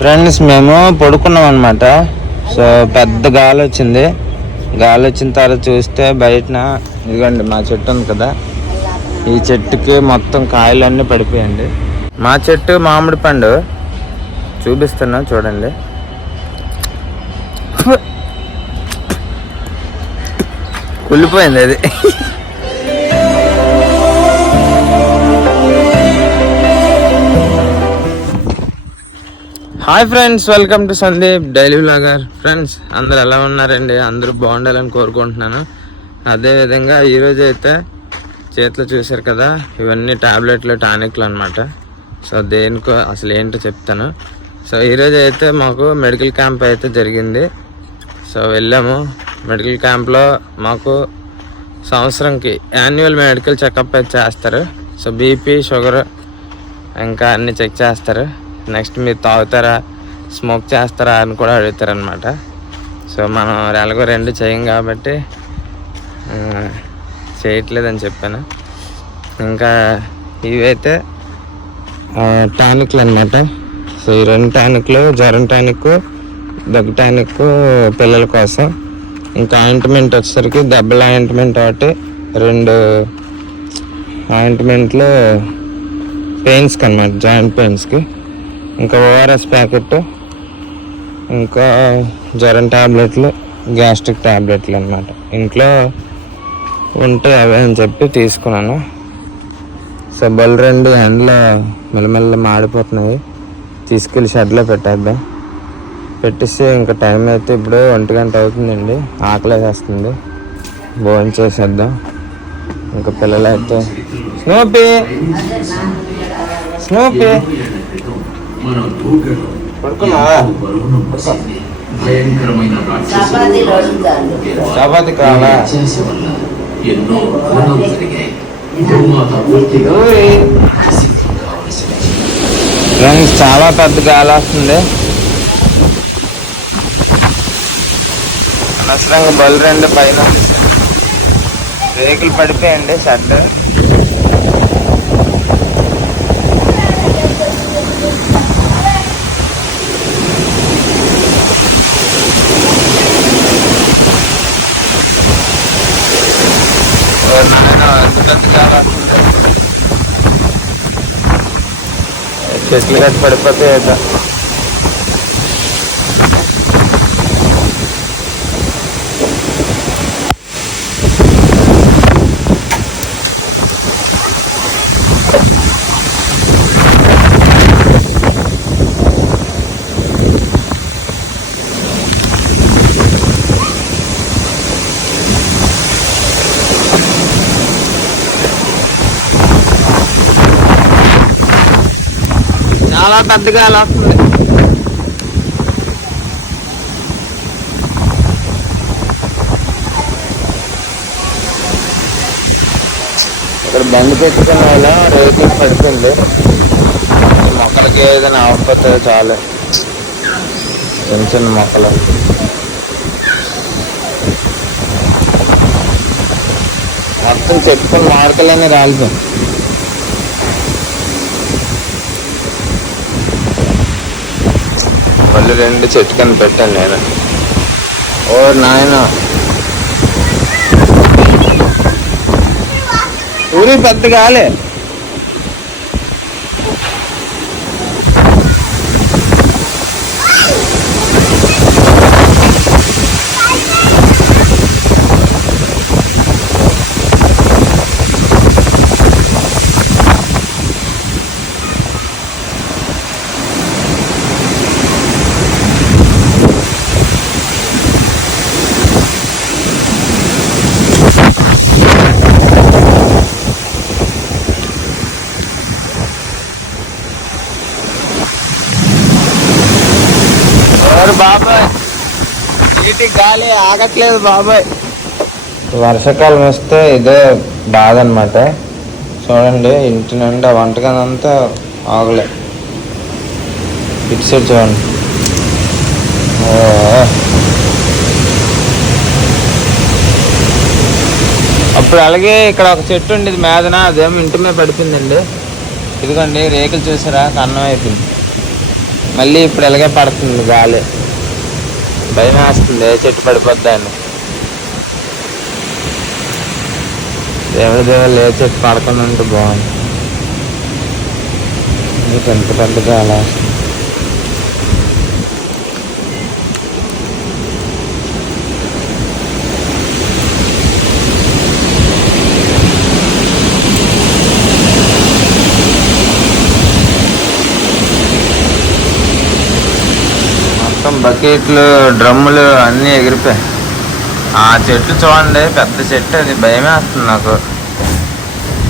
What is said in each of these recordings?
Friends మేము పడుకున్నాం అనమాట. సో పెద్ద గాలి వచ్చింది. గాలి వచ్చిన తర్వాత చూస్తే బయటన ఇదిగోండి మా చెట్టు ఉంది కదా, ఈ చెట్టుకి మొత్తం కాయలన్నీ పడిపోయండి. మా చెట్టు మామిడి పండు చూపిస్తున్నా చూడండి. కుళ్ళిపోయింది అది. Hi friends, welcome to Sandeep daily vlogger. Friends అందరు ఎలా ఉన్నారండి? అందరూ బాగుండాలని కోరుకుంటున్నాను. అదేవిధంగా ఈరోజు అయితే చేతిలో చూశారు కదా, ఇవన్నీ టాబ్లెట్లు టానిక్లు అనమాట. సో దేనికో అసలు ఏంటో చెప్తాను. సో ఈరోజు అయితే మాకు మెడికల్ క్యాంప్ అయితే జరిగింది. సో వెళ్ళాము. మెడికల్ క్యాంప్లో మాకు సంవత్సరంకి యాన్యువల్ మెడికల్ చెకప్ అయితే చేస్తారు. సో బీపీ, షుగర్ ఇంకా అన్నీ చెక్ చేస్తారు. నెక్స్ట్ మీరు తాగుతారా, స్మోక్ చేస్తారా అని కూడా అడుగుతారు అనమాట. సో మనం ఎలాగో రెండు చేయం కాబట్టి చేయట్లేదని చెప్పాను. ఇంకా ఇవైతే టానిక్లు అనమాట. సో ఈ రెండు టానిక్లు, జ్వరం టానిక్, దగ్గు టానిక్ పిల్లల కోసం. ఇంకా ఆయింట్మెంట్ వచ్చేసరికి దెబ్బల ఆయింట్మెంట్ ఒకటి, 2 ఆయింట్మెంట్లు పెయిన్స్కి అనమాట, జాయింట్ పెయిన్స్కి. ఇంకా ఓఆర్ఎస్ ప్యాకెట్, ఇంకా జ్వరం ట్యాబ్లెట్లు, గ్యాస్ట్రిక్ ట్యాబ్లెట్లు అనమాట. ఇంట్లో ఉంటే అవే అని చెప్పి తీసుకున్నాను. సో బల్ 2 ఎండలో మెల్లమెల్ల మాడిపోతున్నాయి. తీసుకెళ్ళి షెడ్లో పెట్టేద్దాం. పెట్టిస్తే ఇంకా టైం అయితే ఇప్పుడు 1 గంట అవుతుందండి. ఆకలి వేస్తుంది, భోజనం చేసేద్దాం. ఇంకా పిల్లలు అయితే స్నూపీ స్నూపీ పడుకున్నావా? చపాతి కావాలా? ఫ్రెండ్స్ చాలా పెద్ద గాలి వస్తుంది. అనవసరంగా బల్ 2 పైన రేకులు పడిపోయండి. షర్ట్ చెట్లు కట్టి పడిపోతే చాలా పెద్దగా అలా వస్తుంది. ఇక్కడ బండి పెట్టుకున్న వాళ్ళ రేకులు పడుతుంది. మొక్కలకి ఏదైనా ఆకపోతే చాలు, చిన్న చిన్న మొక్కలు. మొత్తం చెప్పుకొని మార్కలన్నీ రాలిపోయి. మళ్ళీ 2 చెట్టు కని పెట్టాను నేను. ఓ నాయన, ఊరి పెద్ద గాలే. బాబాయ్ నీటి గాలి ఆగట్లేదు బాబాయ్. వర్షాకాలం వస్తే ఇదే బాధ అనమాట. చూడండి, ఇంటి నిండా వంటగదంతా ఆగలే. ఇటు సైడ్ చూడండి. అప్పుడు అలాగే ఇక్కడ ఒక చెట్టు ఉండేది మేదన, అదేమో ఇంటి మీద పడిపోయిందండి. ఇదిగోండి రేకులు చూసారా, కన్నం అయిపోయింది. మళ్ళీ ఇప్పుడు ఎలాగే పడుతుంది గాలి, భయం వేస్తుంది ఏ చెట్టు పడిపోద్దాన్ని. దేవుడి దేవుళ్ళు ఏ చెట్టు పడకుండా ఉంటే బాగుంది. పెద్ద పెద్ద గాలి వస్తుంది. మొత్తం బకెట్లు డ్రమ్ములు అన్నీ ఎగిరిపోయాయి. ఆ చెట్లు చూడండి, పెద్ద చెట్టు, అది భయమే వస్తుంది నాకు.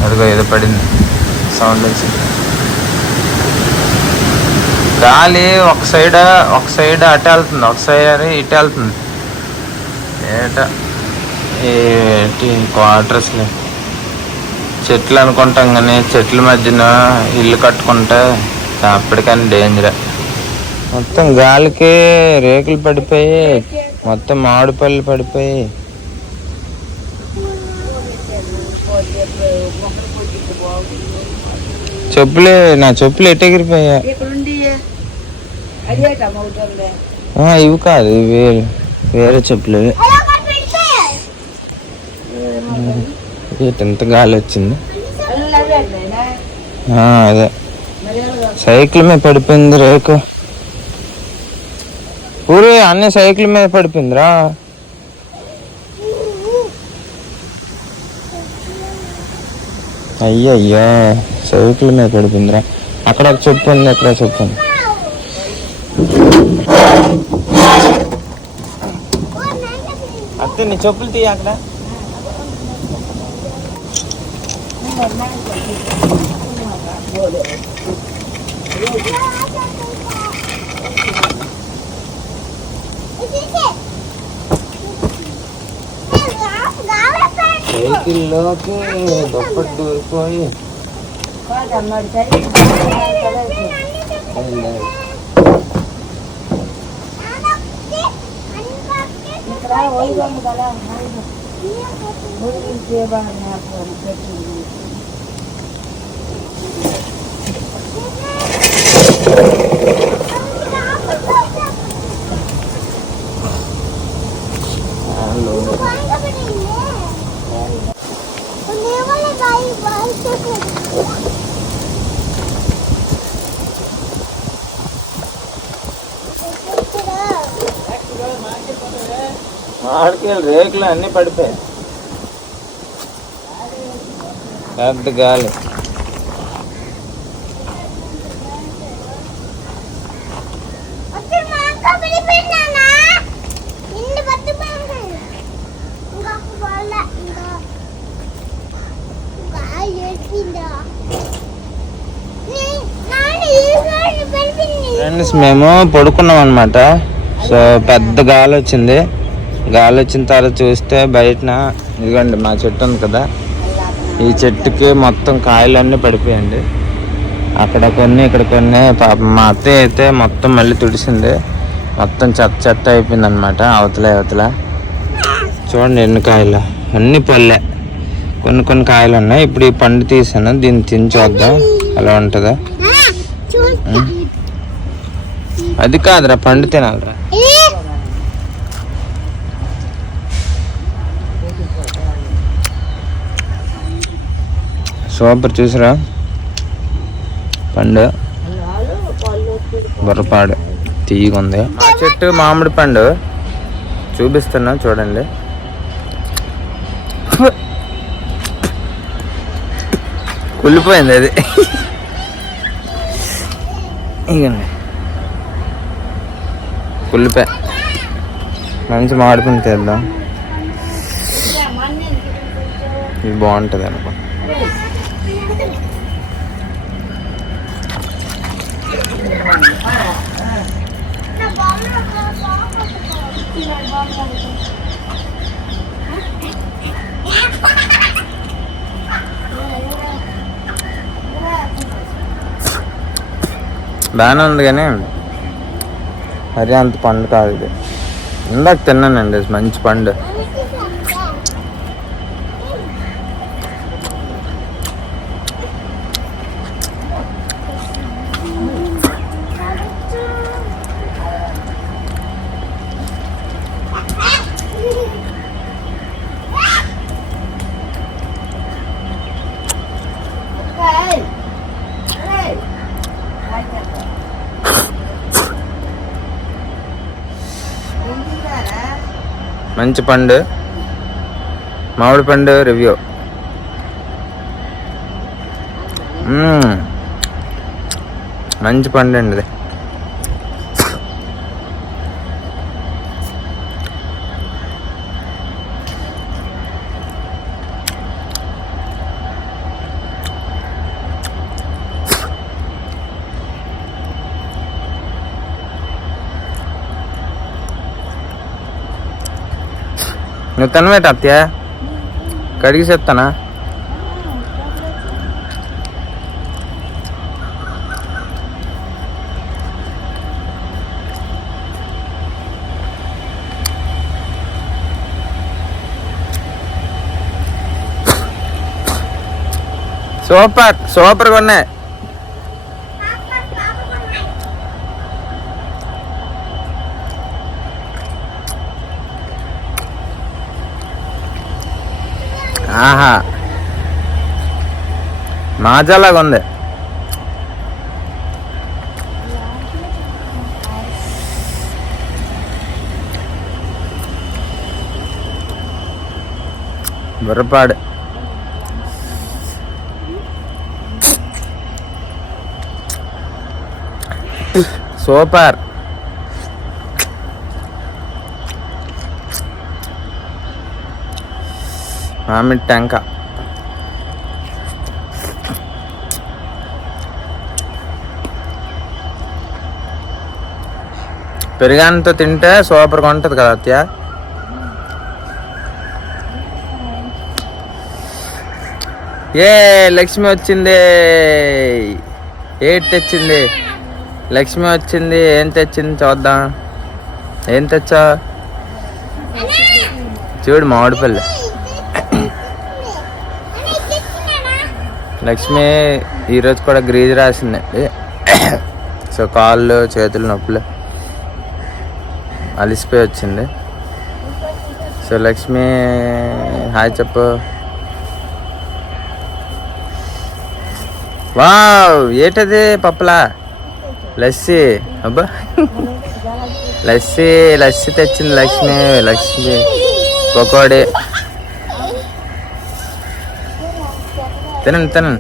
అదిగో ఏదో పడింది, సౌండ్ వచ్చింది. గాలి ఒక సైడ్ అటు వెళ్తుంది, ఒక సైడ్ ఇటు వెళ్తుంది. ఏంటి క్వార్టర్స్ని చెట్లు అనుకుంటాం, కానీ చెట్ల మధ్యన ఇల్లు కట్టుకుంటే అప్పటికని డేంజరే. మొత్తం గాలికి రేకులు పడిపోయి, మొత్తం మామిడి పళ్ళు పడిపోయి. నా చెప్పులు ఎటు ఎగిరిపోయా. ఇవి కాదు, ఇవి వేరే చెప్పులు. ఎంత గాలి వచ్చింది. అదే సైకిల్ మీద పడిపోయింది రేకు. ఊరే అన్ని సైకిల్ మీద పడిపోయిందిరా. అయ్యయ్యో సైకిల్ మీద పడిపోయిందిరా. అక్కడ చెప్పు ఉంది, అక్కడ చెప్పు ఉంది. అత్తే నీ చెప్పులు తీయ అక్కడ. సైకిల్లోకి దుప్పటి దూరిపోయి మామిడికాయలు రేకులు అన్నీ పడిపోయాయి. పెద్ద గాలి. ఫ్రెండ్స్ మేము పడుకున్నాం అన్నమాట. సో పెద్ద గాలి వచ్చింది. గాలి వచ్చిన తర్వాత చూస్తే బయటన ఇదిగోండి మా చెట్టు ఉంది కదా, ఈ చెట్టుకి మొత్తం కాయలన్నీ పడిపోయండి. అక్కడ కొన్ని ఇక్కడ కొన్ని. పాపం మా అత్తయ్య అయితే మొత్తం మళ్ళీ తుడిసింది, మొత్తం చెత్త అయిపోయింది అనమాట. అవతల చూడండి ఎన్ని కాయలు, అన్ని పళ్ళే. కొన్ని కాయలు ఉన్నాయి. ఇప్పుడు ఈ పండు తీసాను, దీన్ని తిని చూద్దాం ఎలా ఉంటుందా. అది కాదురా, పండు తినాలిరా. సూపర్, చూసిరా పండు, బుర్రపాడు తీయగుంది. ఆ చెట్టు మామిడి పండు చూపిస్తున్నా చూడండి. కుళ్ళిపోయింది అది. ఇగండి కుళ్ళిపోయి. మంచి మామిడి పండు తీద్దాం, ఇది బాగుంటుంది అనుకో. బాగానే ఉంది కానీ మరీ అంత పండు కాదు ఇది. ఇందాక తిన్నానండి మంచి పండు. మంచి పండు, మామిడి పండు రివ్యూ. మంచి పండు అండి ఇది. నువ్వు తినవేట అత్తయ్య, కడిగి చెప్తానా? సూపర్గా ఉన్నాయి. ఆహా, మాజాలాగా ఉంది. బుర్రపాడు. సూపర్. మామిడి టెంక. పెరుగానంతో తింటే సూపర్గా ఉంటుంది కదా అత్తయ్య. ఏ లక్ష్మి వచ్చింది, ఏంటి తెచ్చింది? లక్ష్మి వచ్చింది. ఏం తెచ్చింది చూద్దాం. ఏం తెచ్చా చూడు, మామిడిపల్లి. లక్ష్మి ఈరోజు కూడా గ్రీజ్ రాసిందండి. సో కాళ్ళు చేతులు నొప్పులు, అలిసిపోయి వచ్చింది. సో లక్ష్మి హాయ్ చెప్పు. వావ్, ఏంటది? పప్పులా లస్సీ. అబ్బా, లస్సీ తెచ్చింది లక్ష్మి. పకోడీ తినండి.